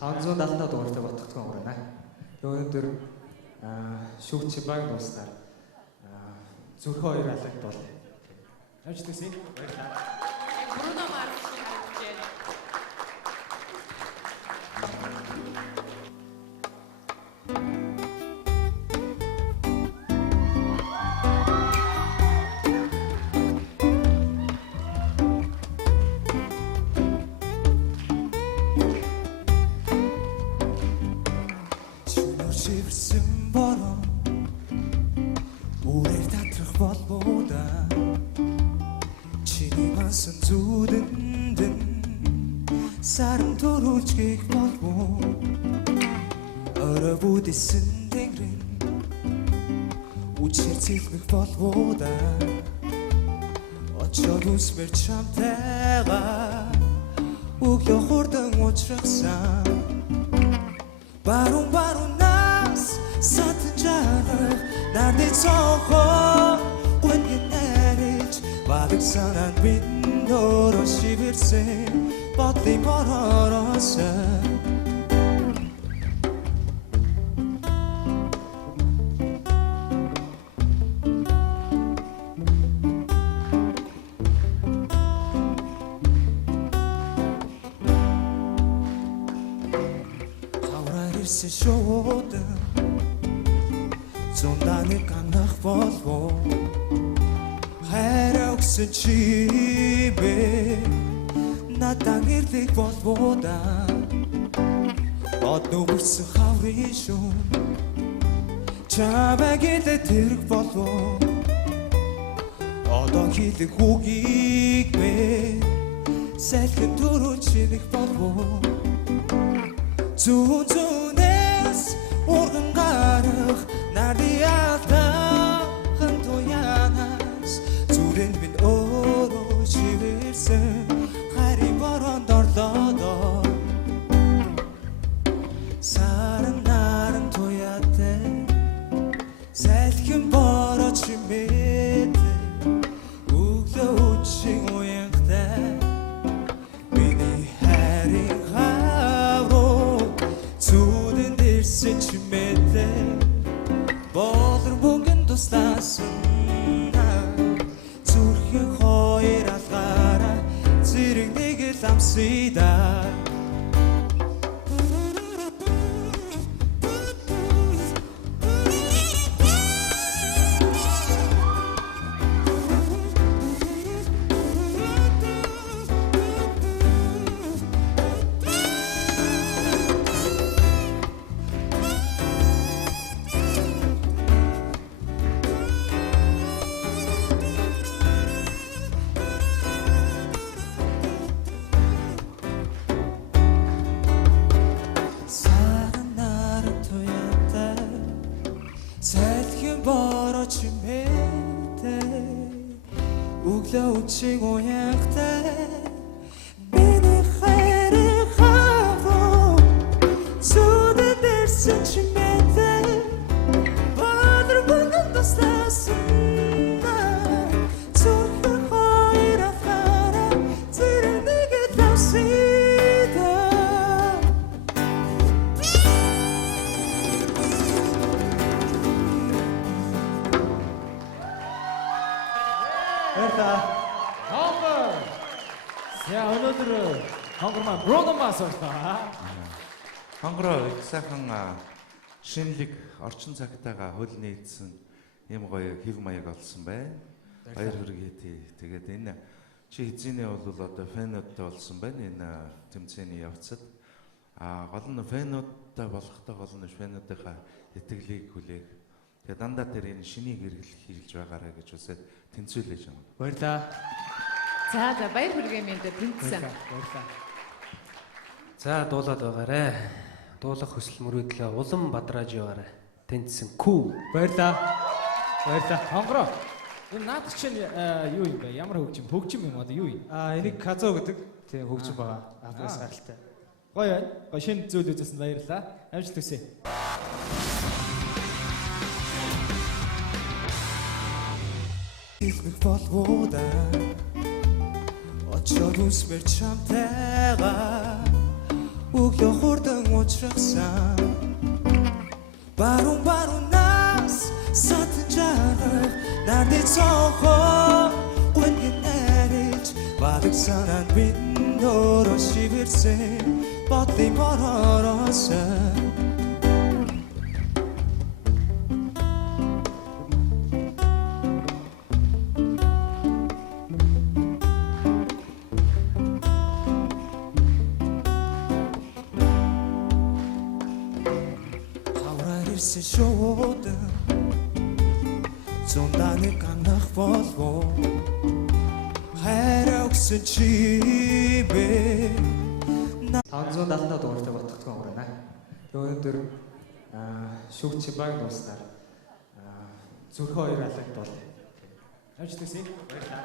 570 дугаартай Батгтгон урана. Өнөөдөр шүүгч баг дуустаар зүрх хоёр алгад бол явж төсөө баярлалаа. Бруно Марс шинжлэх. Саран төрүүлжгийг болов Оройвуудисэн тэнгэрийн Үчир цэлмэх болов да Очоод үсмэр чамтайгаа Өглөө хурдан уучрахсан Баруун-баруунаас сатан жаргах Нарны цонхоо Гүнгийн нариж Бадаг санаанд минь өөрөө шивэрсэн Бодлын боророосаа Хавраар ирсэн шуудан Зундааны ганах болов Хайраа өгсөн чи бэ Надад ирлэх болов да Одно бүрсэн хаврын шүүн Чамайг илээ тэрэг болов Одон хийлэх үгийг бэ Сэлхэн түрүүн чинэх болов Зүүнээс урган гарах Нарны алдаахан туянаас Зүрэн минь өөрөө шивэрсэн Саран наран туяатай Сэлхэн бороо чимээтэй Өглөө үчиг уянгатай Миний хайрын хавруу Зүудэн дэрсэн чимээтэй Болор бүнгэн туслаасан Зүрхэн хоёр алгаараа Зэрэг нэг л амсидаа Сэлхэн бороо чимээтэй Өглөө үчиг уянгатай Миний хайрын хавруу Зүудэн дэрсэн чимээтэй Бодор бүнгэн туслаасан Зүрхэн хоёр алгаараа Зэрэг нэг л амсидаа Хонгор. За өнөөдөр хонгор маань Бруно Марс боллоо. Хонгороо их сайхан шинэлэг орчин цагтайгаа хөл нийцсэн юм гоё хэв маяг олсон байна. Баяр хүргэе тий. Тэгээд энэ чи хэзээ бол одоо фэнүүдтэй болсон байна энэ тэмцээний явцад. Гол нь фэнүүдтэй болохтой гол нь фэнүүдийнхаа итгэлийг хүлээх. Тэгээд дандаа тэр энэ шинийг хэрэглэж байгаарай гэж үсээд тэнцвэлж байна. Баярлалаа. За баяр хүргэе минь тэнцсэн. Баярлалаа. За дуулаад байгаарэ. Дуулах хүсэл мөрөөдлөө улам бадрааж яваарай. Тэнцсэн күү. Баярлалаа. Баярлалаа. Хонгороо. Энэ наад чинь юу юм бэ? Ямар хөгжим? Хөгжим юм одоо юу юм? Энийг казо гэдэг тийм хөгжим байгаа. Апрес гаралтай. Гоё байна. Гоё шинэ зүйл үзсэн баярлалаа. Амжилт хүсье. Илмэх болов да Очоод үсмэр чамтайгаа өглөө хурдан уучрахсан баруун нас сатан жаргах нарны цонхоо гүнген нариж бадаг санаанд бинд өөрөө шивэрсэн бодлын боророосаа ирсэн шуудан зундааны ганах болов хайр өгсөн чи бэ 570 дугаартай бодтогдсон байна. Өнөөдөр шүүгч баг дууснаар зүрхөө хоёр алгад бол. Ажтгсэн. Баярлалаа.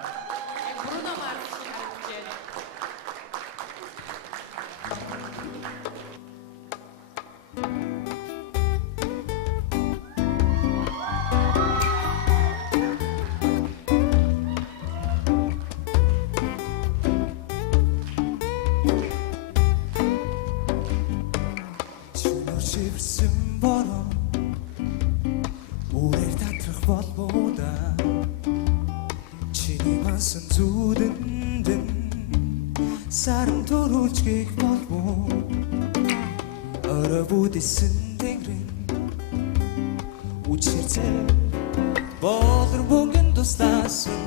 Бруно Марс шиг харагдаж байна. Шивэрсэн бороо үрээр татрах болбода чиний мансан зүудэндэн саран төрүүлжгийх болбоо орой бүдэсэн тэнгэрэн үчирцээ болор бөнгөн туслаасан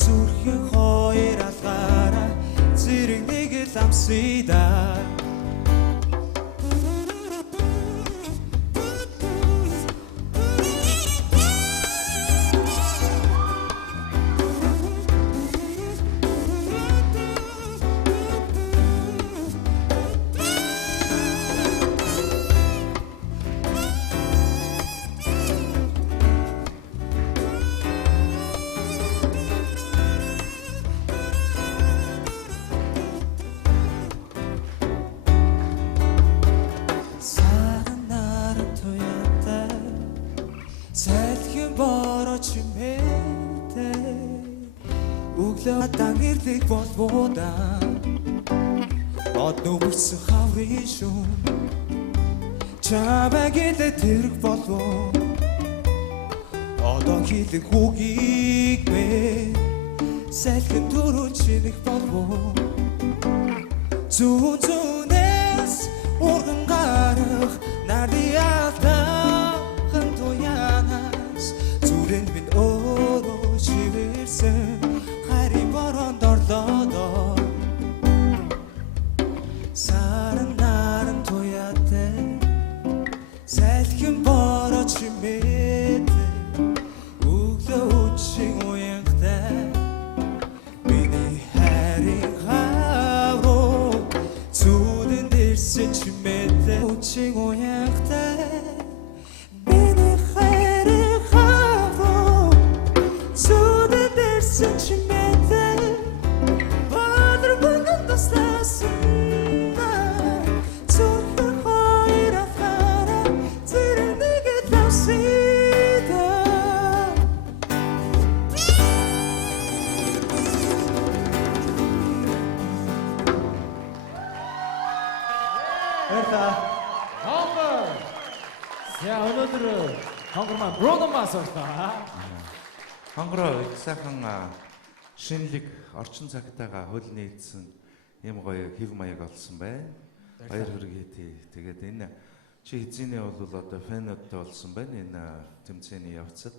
зүрхэн хоёр алгаараа зэрэг нэг л амсидаа Сэлхэн бороо чимээтэй өглөө дан ирлэх болбода од нүмерсэн хаврын шүүн чамайг тэрэг болов одоо хийх үгийг бэ сэлхэн дөрөв чиних болов зүүнээс урган гарах нарны алдаа хантуянаас зүрэн минь өөрөө шивэрсэн харин бороонд орлоо саран наран туяатай сэлхэн бороо чимээтэй өглөө үчиг уянгатай миний хайрын хавруу зүудэн дэрсэн чимээтэй үчиг уянгатай миний хайрын хавруу зүудэн дэрсэн чимээтэй бадар бүгэн туслаасан Баярлалаа. Хонгор. За өнөөдөр хонгор маань Бруно Марс байна. Хонгороо их сайхан шинэлэг орчин цагтайгаа хөл нийцсэн юм гоё хэв маяг олсон байна. Баяр хүргэе тий. Тэгээд энэ чи хэзээ бол одоо фэнүүдтэй болсон байна энэ тэмцээний явцад.